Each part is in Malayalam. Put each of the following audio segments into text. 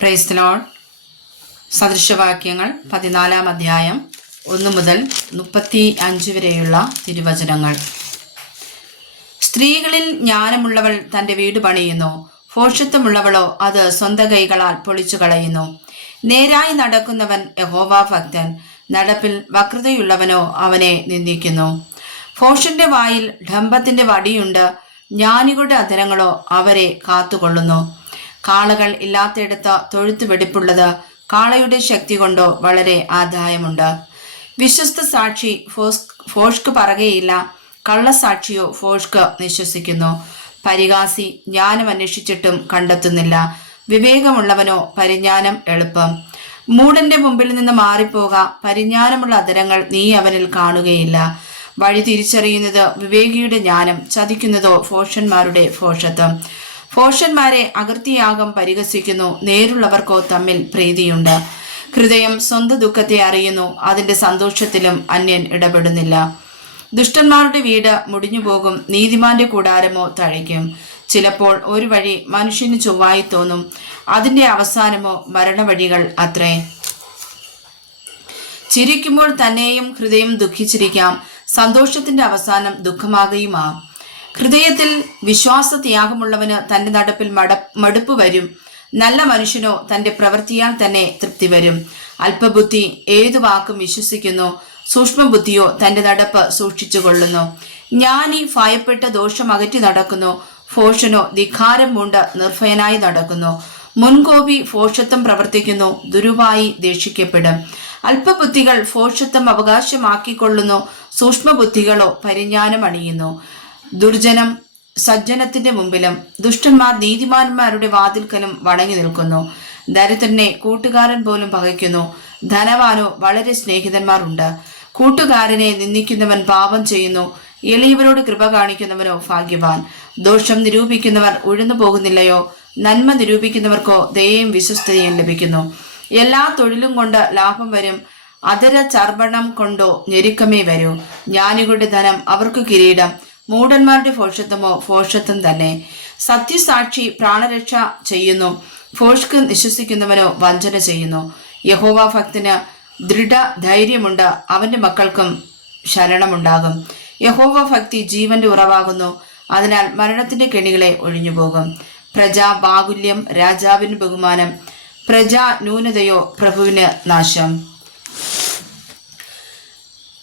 പ്രൈസ്തലോൺ സദൃശവാക്യങ്ങൾ പതിനാലാം അധ്യായം ഒന്ന് മുതൽ മുപ്പത്തി അഞ്ച് വരെയുള്ള തിരുവചനങ്ങൾ. സ്ത്രീകളിൽ ജ്ഞാനമുള്ളവൾ തന്റെ വീട് പണിയുന്നു. ഫോഷത്വമുള്ളവളോ അത് സ്വന്തം കൈകളാൽ പൊളിച്ചു കളയുന്നു. നേരായി നടക്കുന്നവൻ യഹോവ ഭക്തൻ. നടപ്പിൽ വക്രതയുള്ളവനോ അവനെ നിന്ദിക്കുന്നു. ഫോഷന്റെ വായിൽ ഡംബത്തിന്റെ വടിയുണ്ട്. ജ്ഞാനികളുടെ അധരങ്ങളോ അവരെ കാത്തുകൊള്ളുന്നു. കാളകൾ ഇല്ലാത്തയിടത്ത് തൊഴുത്ത് വെടിപ്പുള്ളത് കാളയുടെ ശക്തി കൊണ്ടോ വളരെ ആദായമുണ്ട്. വിശ്വസ്ത സാക്ഷി ഫോസ് ഫോഷ്ക്ക് പറകയില്ല കള്ളസാക്ഷിയോ ഫോഷ്ക്ക് വിശ്വസിക്കുന്നു പരിഹാസി ജ്ഞാനം അന്വേഷിച്ചിട്ടും കണ്ടെത്തുന്നില്ല. വിവേകമുള്ളവനോ പരിജ്ഞാനം എളുപ്പം. മൂടന്റെ മുമ്പിൽ നിന്ന് മാറിപ്പോക പരിജ്ഞാനമുള്ള അതരങ്ങൾ നീ അവനിൽ കാണുകയില്ല. വഴി തിരിച്ചറിയുന്നത് വിവേകിയുടെ ജ്ഞാനം ചതിക്കുന്നതോ ഫോഷന്മാരുടെ ഫോഷത്വം. ഫോഷന്മാരെ അകൃത്യയാഗം പരിഹസിക്കുന്നു. നേരുള്ളവർക്കോ തമ്മിൽ പ്രീതിയുണ്ട്. ഹൃദയം സ്വന്തം ദുഃഖത്തെ അറിയുന്നു. അതിന്റെ സന്തോഷത്തിലും അന്യൻ ഇടപെടുന്നില്ല. ദുഷ്ടന്മാരുടെ വീട് മുടിഞ്ഞു പോകും നീതിമാന്റെ കൂടാരമോ തഴയ്ക്കും. ചിലപ്പോൾ ഒരു വഴി മനുഷ്യന് ചൊവ്വായി തോന്നും. അതിന്റെ അവസാനമോ മരണവഴികൾ അത്രേ. ചിരിക്കുമ്പോൾ തന്നെയും ഹൃദയം ദുഃഖിച്ചിരിക്കാം. സന്തോഷത്തിന്റെ അവസാനം ദുഃഖമാകുകയുമാം. ഹൃദയത്തിൽ വിശ്വാസ വിശ്വാസത്യാഗമുള്ളവന് തന്റെ നടപ്പിൽ മട മടുപ്പ് വരും. നല്ല മനുഷ്യനോ തന്റെ പ്രവൃത്തിയാൽ തന്നെ തൃപ്തി വരും. അല്പബുദ്ധി ഏതു വാക്കും വിശ്വസിക്കുന്നു സൂക്ഷ്മബുദ്ധിയോ തന്റെ നടപ്പ് സൂക്ഷിച്ചു കൊള്ളുന്നു ജ്ഞാനി ഭയപ്പെട്ട ദോഷം അകറ്റി നടക്കുന്നു ഫോഷനോ ധിഖാരം മൂണ്ട് നിർഭയനായി നടക്കുന്നു. മുൻകോപി ഫോഷത്വം പ്രവർത്തിക്കുന്നു ദുരുവായി ദേഷിക്കപ്പെടും. അല്പബുദ്ധികൾ ഫോഷത്വം അവകാശമാക്കിക്കൊള്ളുന്നു സൂക്ഷ്മബുദ്ധികളോ പരിജ്ഞാനം അണിയുന്നു. ദുർജനം സജ്ജനത്തിന്റെ മുമ്പിലും ദുഷ്ടന്മാർ നീതിമാന്മാരുടെ വാതിൽക്കലും വണങ്ങി നിൽക്കുന്നു. ദരിദ്രനെ കൂട്ടുകാരൻ പോലും പകയ്ക്കുന്നു ധനവാനോ വളരെ സ്നേഹിതന്മാരുണ്ട്. കൂട്ടുകാരനെ നിന്ദിക്കുന്നവൻ പാപം ചെയ്യുന്നു. എളിയവരോട് കൃപ കാണിക്കുന്നവനോ ഭാഗ്യവാൻ. ദോഷം നിരൂപിക്കുന്നവർ ഉഴന്നു പോകുന്നില്ലയോ? നന്മ നിരൂപിക്കുന്നവർക്കോ ദയയും വിശ്വസ്തയും ലഭിക്കുന്നു. എല്ലാ തൊഴിലും കൊണ്ട് ലാഭം വരും. അതര ചർബണം കൊണ്ടോ ഞെരുക്കമേ വരൂ. ജ്ഞാനികളുടെ ധനം അവർക്ക് കിരീടം. മൂഢന്മാരുടെ ഫോഷത്വമോ ഫോഷത്വം തന്നെ. സത്യസാക്ഷി പ്രാണരക്ഷ ചെയ്യുന്നു. ഫോഷ്ക്ക് വിശ്വസിക്കുന്നവനോ വഞ്ചന ചെയ്യുന്നു. യഹോവ ഭക്തന് ദൃഢ ധൈര്യമുണ്ട്. അവന്റെ മക്കൾക്കും ശരണമുണ്ടാകും. യഹോവ ഭക്തി ജീവന്റെ ഉറവാകുന്നു. അതിനാൽ മരണത്തിന്റെ കെണികളെ ഒഴിഞ്ഞുപോകും. പ്രജാ ബാഹുല്യം രാജാവിന് ബഹുമാനം. പ്രജാ ന്യൂനതയോ പ്രഭുവിന് നാശം.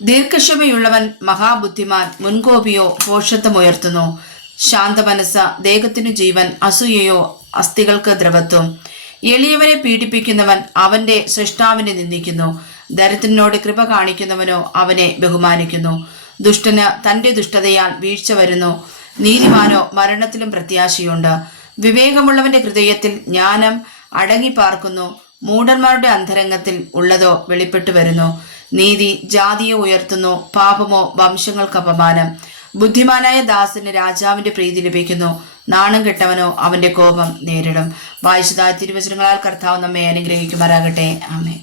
ദീർഘക്ഷമയുള്ളവൻ മഹാബുദ്ധിമാൻ മുൻകോപിയോ പോഷത്വമുയർത്തുന്നു. ശാന്തമനസ ദേഹത്തിനു ജീവൻ അസൂയയോ അസ്ഥികൾക്ക് ദ്രവത്വം. എളിയവനെ പീഡിപ്പിക്കുന്നവൻ അവന്റെ സൃഷ്ടാവിനെ നിന്ദിക്കുന്നു. ദരിദ്രനോട് കൃപ കാണിക്കുന്നവനോ അവനെ ബഹുമാനിക്കുന്നു. ദുഷ്ടന് തന്റെ ദുഷ്ടതയാൽ വീഴ്ച വരുന്നു. നീതിമാനോ മരണത്തിലും പ്രത്യാശയുണ്ട്. വിവേകമുള്ളവന്റെ ഹൃദയത്തിൽ ജ്ഞാനം അടങ്ങിപ്പാർക്കുന്നു. മൂഢന്മാരുടെ അന്തരംഗത്തിൽ ഉള്ളതോ വെളിപ്പെട്ടു വരുന്നു നീതി ജാതിയെ ഉയർത്തുന്നു പാപമോ വംശങ്ങൾക്ക് അപമാനം. ബുദ്ധിമാനായ ദാസന് രാജാവിന്റെ പ്രീതി ലഭിക്കുന്നു. നാണം കെട്ടവനോ അവന്റെ കോപം നേരിടും. വായിച്ചതായ തിരുവചനങ്ങളാൽ കർത്താവ് നമ്മെ അനുഗ്രഹിക്കുമാറാകട്ടെ. ആമേ